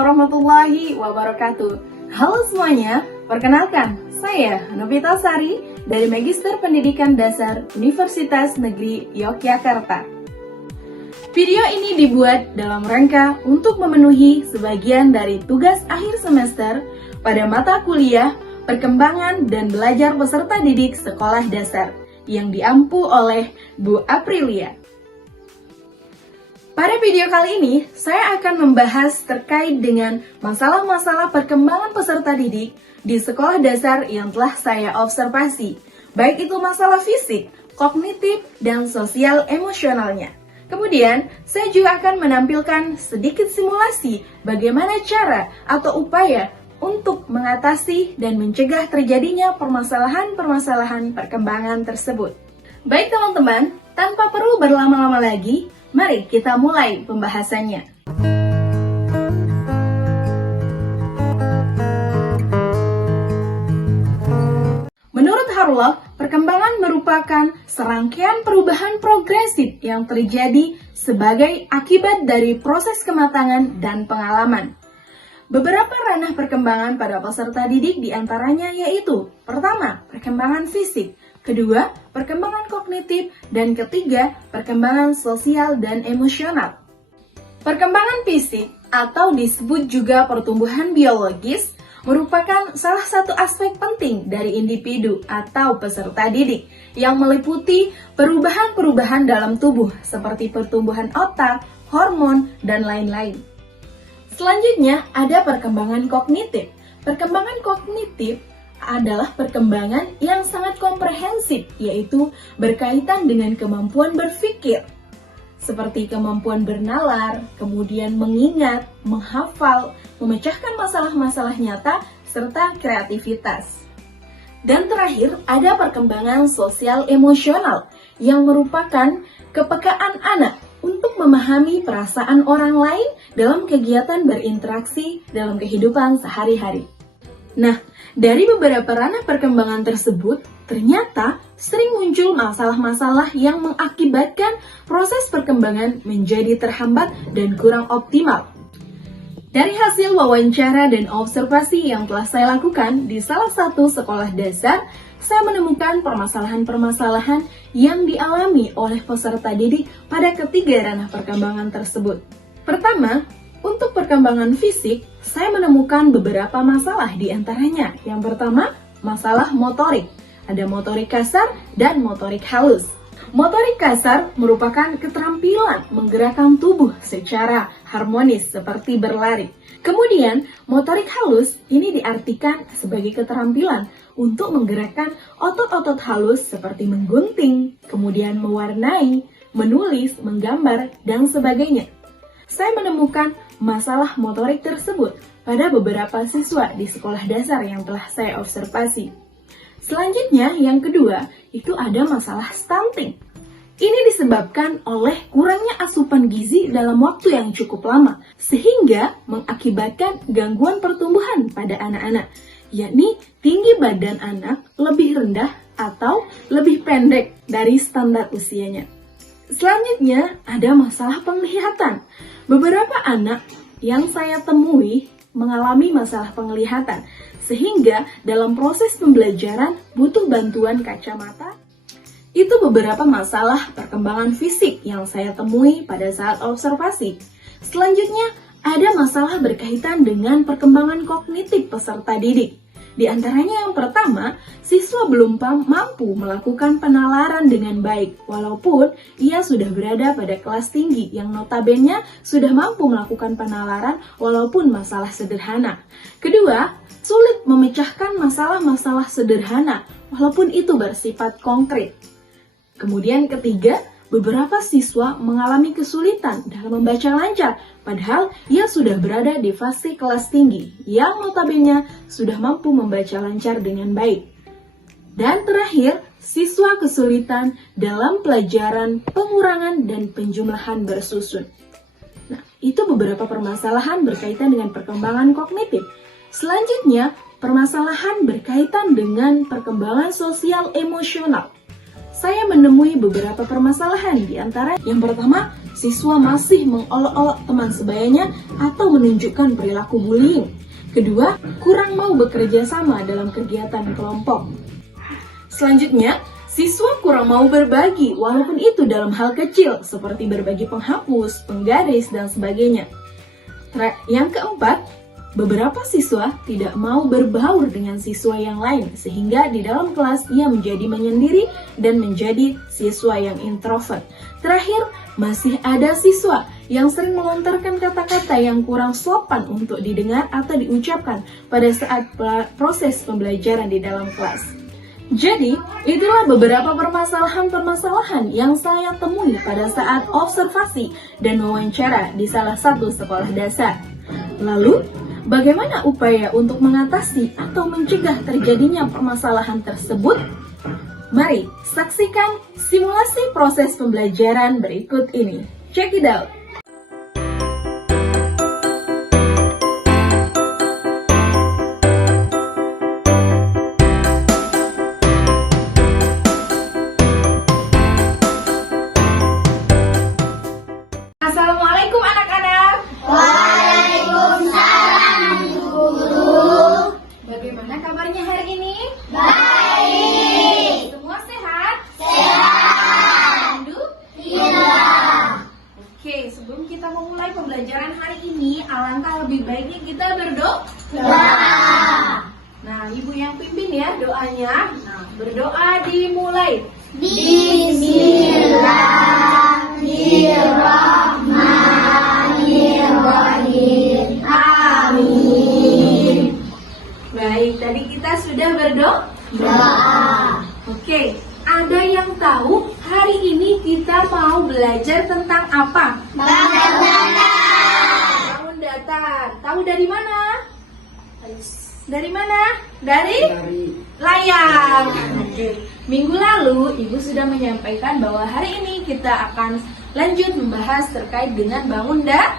warahmatullahi wabarakatuh. Halo semuanya, perkenalkan, saya Novita Sari dari Magister Pendidikan Dasar Universitas Negeri Yogyakarta. Video ini dibuat dalam rangka untuk memenuhi sebagian dari tugas akhir semester pada mata kuliah Perkembangan dan Belajar Peserta Didik Sekolah Dasar yang diampu oleh Bu Aprilia. Pada video kali ini, saya akan membahas terkait dengan masalah-masalah perkembangan peserta didik di sekolah dasar yang telah saya observasi, baik itu masalah fisik, kognitif, dan sosial emosionalnya. Kemudian, saya juga akan menampilkan sedikit simulasi bagaimana cara atau upaya untuk mengatasi dan mencegah terjadinya permasalahan-permasalahan perkembangan tersebut. Baik teman-teman, tanpa perlu berlama-lama lagi, mari kita mulai pembahasannya. Menurut Harlow, perkembangan merupakan serangkaian perubahan progresif yang terjadi sebagai akibat dari proses kematangan dan pengalaman. Beberapa ranah perkembangan pada peserta didik diantaranya yaitu: pertama, perkembangan fisik, kedua, perkembangan kognitif, dan ketiga, perkembangan sosial dan emosional. Perkembangan fisik atau disebut juga pertumbuhan biologis merupakan salah satu aspek penting dari individu atau peserta didik yang meliputi perubahan-perubahan dalam tubuh seperti pertumbuhan otak, hormon, dan lain-lain. Selanjutnya ada perkembangan kognitif. Perkembangan kognitif adalah perkembangan yang sangat komprehensif, yaitu berkaitan dengan kemampuan berpikir, seperti kemampuan bernalar, kemudian mengingat, menghafal, memecahkan masalah-masalah nyata, serta kreativitas. Dan terakhir, ada perkembangan sosial emosional, yang merupakan kepekaan anak untuk memahami perasaan orang lain dalam kegiatan berinteraksi dalam kehidupan sehari-hari. Nah, dari beberapa ranah perkembangan tersebut, ternyata sering muncul masalah-masalah yang mengakibatkan proses perkembangan menjadi terhambat dan kurang optimal. Dari hasil wawancara dan observasi yang telah saya lakukan di salah satu sekolah dasar, saya menemukan permasalahan-permasalahan yang dialami oleh peserta didik pada ketiga ranah perkembangan tersebut. Pertama, untuk perkembangan fisik, saya menemukan beberapa masalah di antaranya. Yang pertama, masalah motorik. Ada motorik kasar dan motorik halus. Motorik kasar merupakan keterampilan menggerakkan tubuh secara harmonis seperti berlari. Kemudian, motorik halus ini diartikan sebagai keterampilan untuk menggerakkan otot-otot halus seperti menggunting, kemudian mewarnai, menulis, menggambar, dan sebagainya. Saya menemukan masalah motorik tersebut pada beberapa siswa di sekolah dasar yang telah saya observasi. Selanjutnya, yang kedua, itu ada masalah stunting. Ini disebabkan oleh kurangnya asupan gizi dalam waktu yang cukup lama, sehingga mengakibatkan gangguan pertumbuhan pada anak-anak, yakni tinggi badan anak lebih rendah atau lebih pendek dari standar usianya. Selanjutnya, ada masalah penglihatan. Beberapa anak yang saya temui mengalami masalah penglihatan, sehingga dalam proses pembelajaran butuh bantuan kacamata. Itu beberapa masalah perkembangan fisik yang saya temui pada saat observasi. Selanjutnya, ada masalah berkaitan dengan perkembangan kognitif peserta didik. Di antaranya yang pertama, siswa belum mampu melakukan penalaran dengan baik, walaupun ia sudah berada pada kelas tinggi yang notabene sudah mampu melakukan penalaran walaupun masalah sederhana. Kedua, sulit memecahkan masalah-masalah sederhana walaupun itu bersifat konkret. Kemudian ketiga, beberapa siswa mengalami kesulitan dalam membaca lancar, padahal ia sudah berada di fase kelas tinggi yang notabene sudah mampu membaca lancar dengan baik. Dan terakhir, siswa kesulitan dalam pelajaran pengurangan dan penjumlahan bersusun. Nah, itu beberapa permasalahan berkaitan dengan perkembangan kognitif. Selanjutnya, permasalahan berkaitan dengan perkembangan sosial emosional. Saya menemui beberapa permasalahan di antara yang pertama, siswa masih mengolok-olok teman sebayanya atau menunjukkan perilaku bullying. Kedua, kurang mau bekerja sama dalam kegiatan kelompok. Selanjutnya, siswa kurang mau berbagi walaupun itu dalam hal kecil seperti berbagi penghapus, penggaris, dan sebagainya. Yang keempat, beberapa siswa tidak mau berbaur dengan siswa yang lain sehingga di dalam kelas ia menjadi menyendiri dan menjadi siswa yang introvert. Terakhir, masih ada siswa yang sering melontarkan kata-kata yang kurang sopan untuk didengar atau diucapkan pada saat proses pembelajaran di dalam kelas. Jadi, itulah beberapa permasalahan-permasalahan yang saya temui pada saat observasi dan wawancara di salah satu sekolah dasar. Lalu, bagaimana upaya untuk mengatasi atau mencegah terjadinya permasalahan tersebut? Mari saksikan simulasi proses pembelajaran berikut ini. Check it out! Assalamualaikum anak-anak. Waalaikumsalam, Guru. Bagaimana kabarnya hari ini? Baik. Semua sehat? Sehat. Alhamdulillah. Oke, sebelum kita memulai pembelajaran hari ini, alangkah lebih baiknya kita berdoa. Nah, ibu yang pimpin ya doanya. Nah, berdoa dimulai. Bismillahirrahmanirrahim. Amin. Baik, tadi kita sudah berdoa. Oke, ada yang tahu hari ini kita mau belajar tentang apa? Bangun datar. Tahu dari mana? Dari mana? Dari layar. Oke. Minggu lalu Ibu sudah menyampaikan bahwa hari ini kita akan lanjut membahas terkait dengan bangun datar.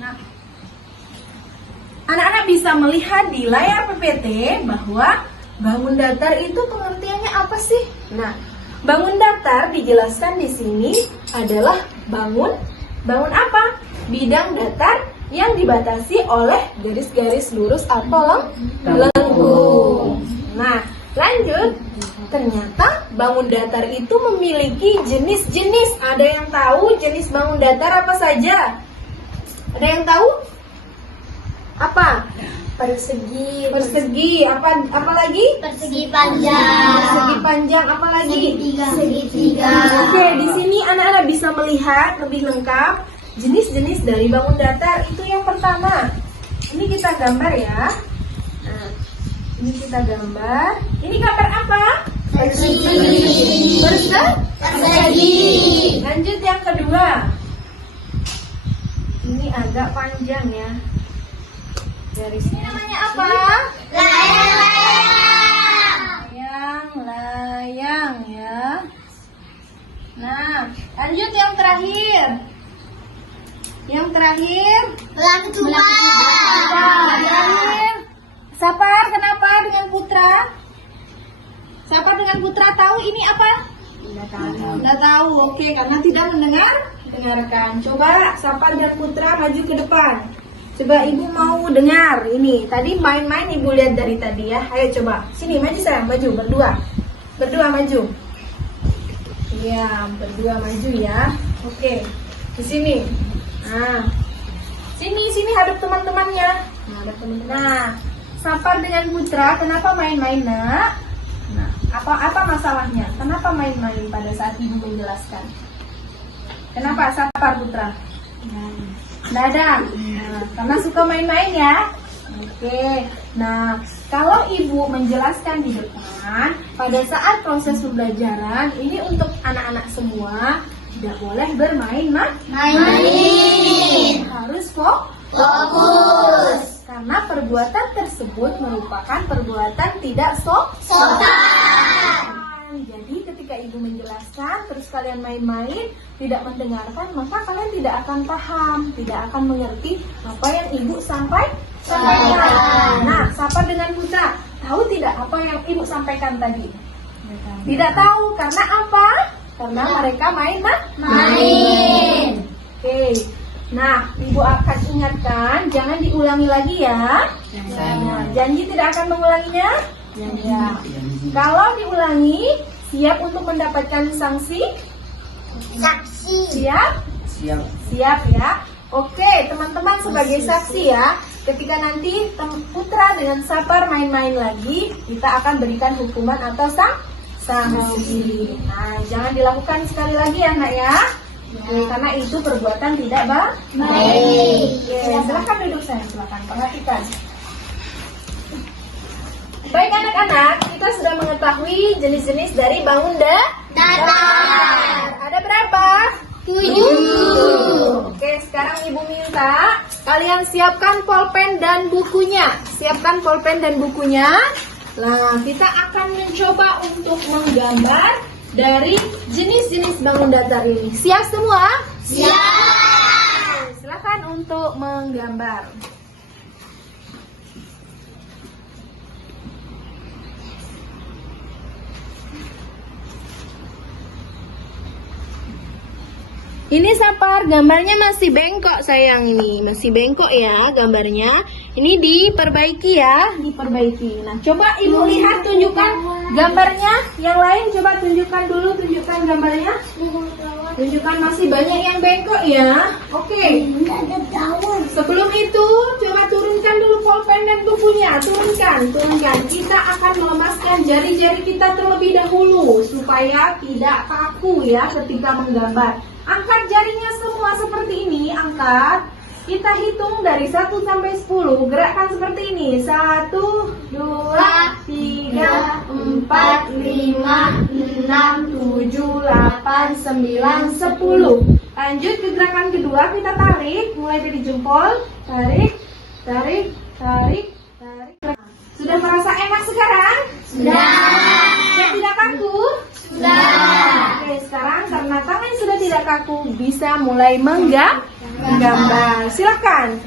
Nah, anak-anak bisa melihat di layar PPT bahwa bangun datar itu pengertiannya apa sih? Nah, bangun datar dijelaskan di sini adalah bangun apa? Bidang datar yang dibatasi oleh garis-garis lurus atau lengkung. Nah, lanjut. Ternyata bangun datar itu memiliki jenis-jenis. Ada yang tahu jenis bangun datar apa saja? Ada yang tahu? Apa? Persegi. Apa lagi? Persegi panjang. Persegi panjang, apa lagi? Segitiga. Oke, di sini anak-anak bisa melihat lebih lengkap jenis-jenis dari bangun datar. Itu yang pertama. Ini kita gambar ya. Nah, ini kita gambar. Ini gambar apa? Persegi. Persegi. Lanjut yang kedua. Ini agak panjang ya. Garisnya namanya apa? Layang ya. Nah, lanjut yang terakhir. Yang terakhir. Sapar, kenapa dengan Putra? Sapar dengan Putra tahu ini apa? Tidak tahu. Oke, karena tidak mendengarkan. Coba Sapar dan Putra maju ke depan. Coba Ibu mau dengar ini. Tadi main-main Ibu lihat dari tadi ya. Ayo coba. Sini maju sayang, maju berdua. Berdua maju. Iya, berdua maju ya. Oke. Di sini. Nah. Sini hadap teman-temannya. Nah, hadap teman-teman. Nah, Sapar dengan Putra, kenapa main-main, Nak? Nah, apa masalahnya? Kenapa main-main pada saat Ibu menjelaskan? Kenapa Sapar Putra? Dadang. Nah, karena suka main-main ya. Oke. Nah, kalau Ibu menjelaskan di depan, pada saat proses pembelajaran, ini untuk anak-anak semua, tidak boleh bermain, Main. harus Fokus. karena perbuatan tersebut merupakan perbuatan tidak Sopan. Jadi ketika Ibu menjelaskan, terus kalian main-main, tidak mendengarkan, maka kalian tidak akan paham, tidak akan mengerti apa yang Ibu sampaikan. Nah, Sapar dengan Putra, tahu tidak apa yang Ibu sampaikan tadi? Tidak tahu, karena apa? Karena mereka main. Oke. Nah, Ibu akan ingatkan, jangan diulangi lagi ya. Nah, janji tidak akan mengulanginya? Ya. Kalau diulangi, siap untuk mendapatkan sanksi? Saksi. Siap? Siap ya. Oke, teman-teman sebagai saksi ya. Ketika nanti Putra dengan Sapar main-main lagi, kita akan berikan hukuman atau sanksi. Nah, jangan dilakukan sekali lagi ya, Nak ya. Oke, karena itu perbuatan tidak baik. Oke, silakan duduk sayang, silakan perhatikan. Baik anak-anak, kita sudah mengetahui jenis-jenis dari bangun datar. Ada berapa? 7. Oke, sekarang Ibu minta kalian siapkan pulpen dan bukunya. Siapkan pulpen dan bukunya. Nah, kita akan mencoba untuk menggambar dari jenis-jenis bangun datar ini. Siap semua? Siap. Silakan untuk menggambar. Ini Sapar, gambarnya masih bengkok sayang ini. Masih bengkok ya gambarnya. Ini diperbaiki ya, diperbaiki. Nah, coba Ibu lihat, tunjukkan gambarnya. Yang lain coba tunjukkan dulu, tunjukkan gambarnya. Tunjukkan masih banyak yang bengkok ya. Oke. Sebelum itu, coba turunkan dulu pulpen dan bukunya. Turunkan. Kita akan melemaskan jari-jari kita terlebih dahulu supaya tidak kaku ya ketika menggambar. Angkat jarinya semua seperti ini, angkat. Kita hitung dari 1 sampai 10. Gerakkan seperti ini. 1, 2, 3, 4, 5, 6, 7, 8, 9, 10. Lanjut ke gerakan kedua, kita tarik. Mulai dari jempol. Tarik. Sudah merasa enak sekarang? Sudah. Sudah tidak kaku? Sudah. Oke, sekarang karena tangan sudah tidak kaku, bisa mulai menggambar. Silakan.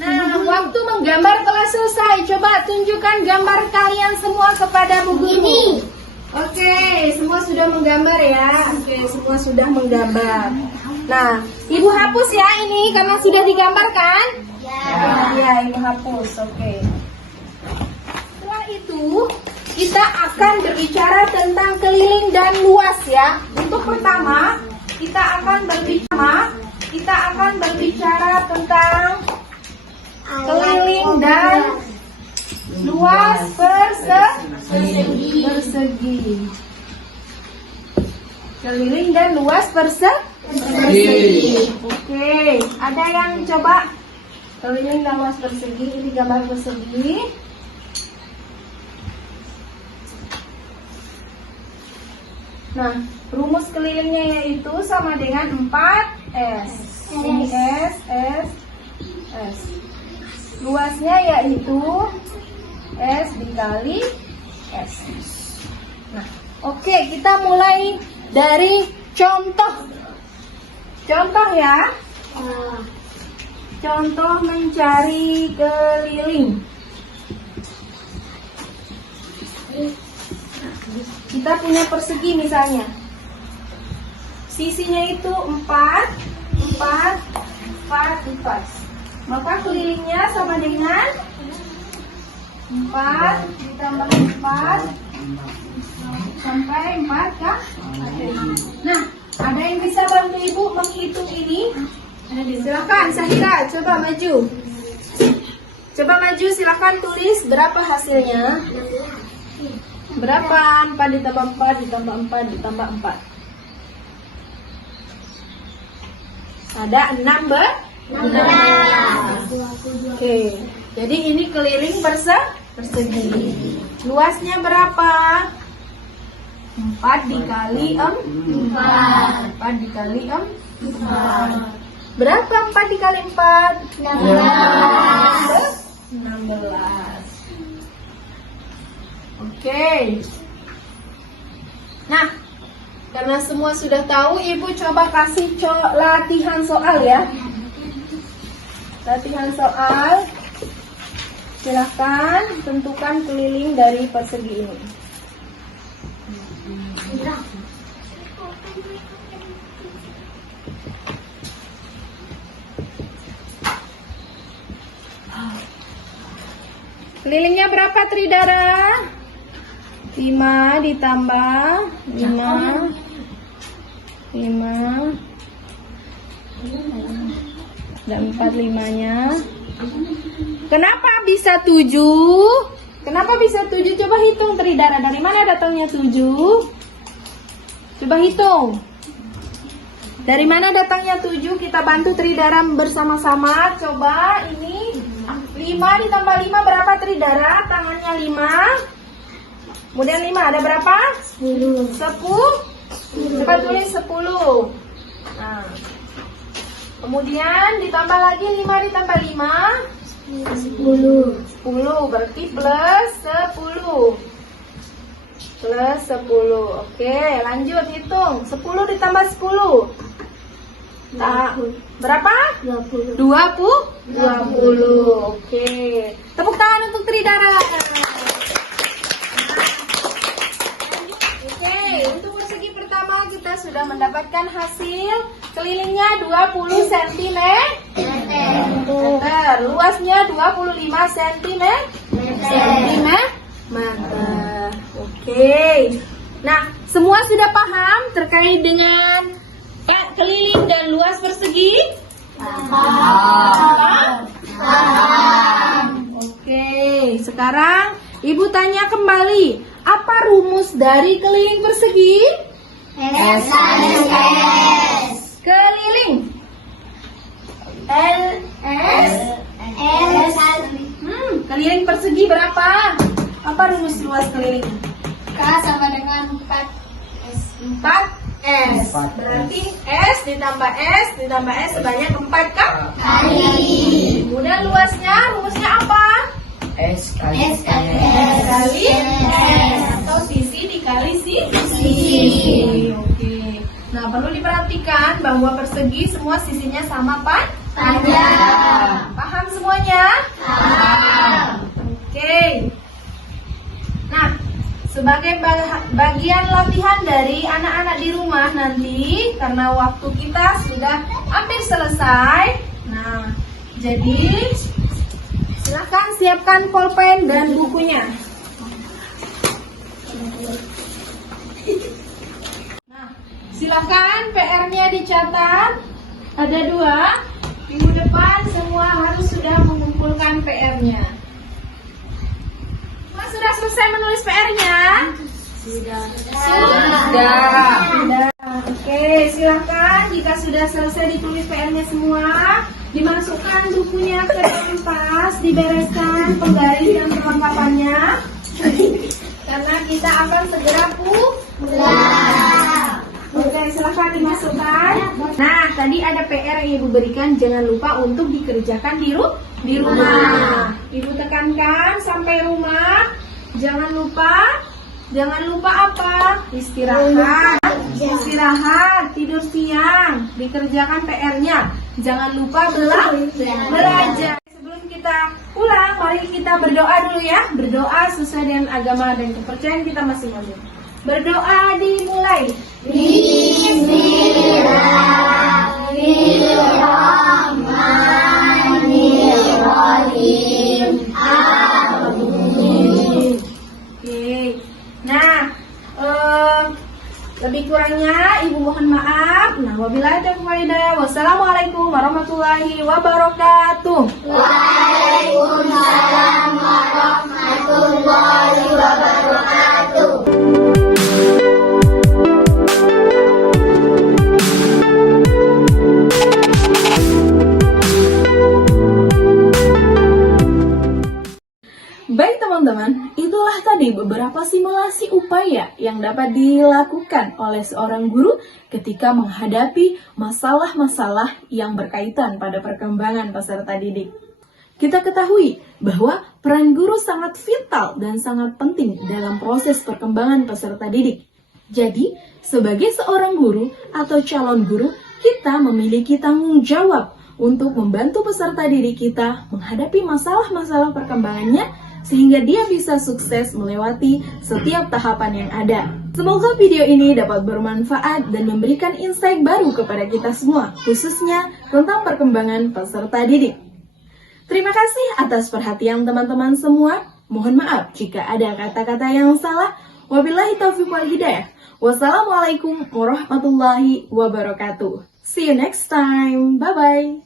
Nah, waktu menggambar telah selesai. Coba tunjukkan gambar kalian semua kepada Bu Guru. Ini. Oke, semua sudah menggambar ya. Oke, semua sudah menggambar. Nah, Ibu hapus ya ini karena sudah digambarkan. Ya, Ibu hapus. Oke. Setelah itu, kita akan berbicara tentang keliling dan luas ya. Untuk pertama, kita akan berbicara tentang keliling dan luas persegi. Keliling dan luas persegi. Oke, ada yang coba keliling dan luas persegi? Ini gambar persegi. Nah, rumus kelilingnya yaitu sama dengan 4S. Ini S. Luasnya yaitu S dikali S. Nah, oke, kita mulai dari contoh. Contoh ya. Contoh mencari keliling. Kita punya persegi misalnya. Sisinya itu 4. Maka kelilingnya sama dengan 4 ditambah 4 sampai 4 kah? Nah, ada yang bisa bantu Ibu menghitung ini? Silakan Sahira, coba maju. Silakan tulis berapa hasilnya. Berapa? 4 ditambah 4 ditambah 4 ditambah 4. Ada 16. Oke. Jadi ini keliling persegi. Luasnya berapa? 4 dikali 4. 4 dikali 4. Berapa 4 dikali 4? 16. Oke. Nah, karena semua sudah tahu, Ibu coba kasih latihan soal ya. Latihan soal. Silahkan tentukan keliling dari persegi ini. Kelilingnya berapa Tridara? 5 ditambah 5 dan 4 limanya. Kenapa bisa 7? Kenapa bisa 7? Coba hitung Tridara, dari mana datangnya 7? Coba hitung. Dari mana datangnya 7? Kita bantu Tridara bersama-sama. Coba ini 5 ditambah 5 berapa Tridara? Tangannya 5. Kemudian 5 ada berapa? 10. Coba tulis 10. Nah. Kemudian ditambah lagi 5 ditambah 5 10 berarti plus 10. Plus 10. Oke, lanjut hitung. 10 ditambah 10. Nah, berapa? 20. 20. Oke. Tepuk tangan untuk Tridara. Oke, untuk persegi pertama kita sudah mendapatkan hasil kelilingnya 20 cm. Luasnya 25 cm. Oke. Nah, semua sudah paham terkait dengan keliling dan luas persegi? Paham. Oke, sekarang Ibu tanya kembali, apa rumus dari keliling persegi? Keliling. Keliling persegi berapa? Apa rumus luas keliling? K sama dengan 4S. 4S. Berarti S ditambah S sebanyak 4 kali. Kemudian luasnya, rumusnya apa? S kali S kali S S. kali S. Atau sisi dikali sisi. Oke. Nah, perlu diperhatikan bahwa persegi semua sisinya sama Panjang. Paham semuanya? Oke. Nah, sebagai bagian latihan dari anak-anak di rumah nanti, karena waktu kita sudah hampir selesai. Nah, jadi silakan siapkan pulpen dan bukunya. Nah, silakan PR-nya dicatat. Ada 2. Minggu depan semua harus sudah mengumpulkan PR-nya. Sudah selesai menulis PR-nya? Sudah. Oke, silakan jika sudah selesai ditulis PR-nya semua, dimasukkan bukunya ke dalam tas, dibereskan penggaris dan perlengkapannya. Karena kita akan segera pulang. Oke, silakan dimasukkan. Nah, tadi ada PR yang Ibu berikan, jangan lupa untuk dikerjakan di rumah. Ibu tekankan sampai rumah. Jangan lupa apa? Istirahat, tidur siang, dikerjakan PR-nya. Jangan lupa belajar. Sebelum kita pulang, mari kita berdoa dulu ya. Berdoa sesuai dengan agama dan kepercayaan kita masing-masing. Berdoa dimulai. Bismillahirrahmanirrahim. Amin. Oke. Nah, lebih kurangnya Ibu mohon maaf. Nah, wabillahi taufiq wal hidayah. Wassalamualaikum warahmatullahi wabarakatuh. Waalaikumsalam warahmatullahi wabarakatuh. Baik teman-teman, itulah tadi beberapa simulasi upaya yang dapat dilakukan oleh seorang guru ketika menghadapi masalah-masalah yang berkaitan pada perkembangan peserta didik. Kita ketahui bahwa peran guru sangat vital dan sangat penting dalam proses perkembangan peserta didik. Jadi, sebagai seorang guru atau calon guru, kita memiliki tanggung jawab untuk membantu peserta didik kita menghadapi masalah-masalah perkembangannya sehingga dia bisa sukses melewati setiap tahapan yang ada. Semoga video ini dapat bermanfaat dan memberikan insight baru kepada kita semua, khususnya tentang perkembangan peserta didik. Terima kasih atas perhatian teman-teman semua. Mohon maaf jika ada kata-kata yang salah. Wabillahi taufiq wal hidayah. Wassalamualaikum warahmatullahi wabarakatuh. See you next time. Bye-bye.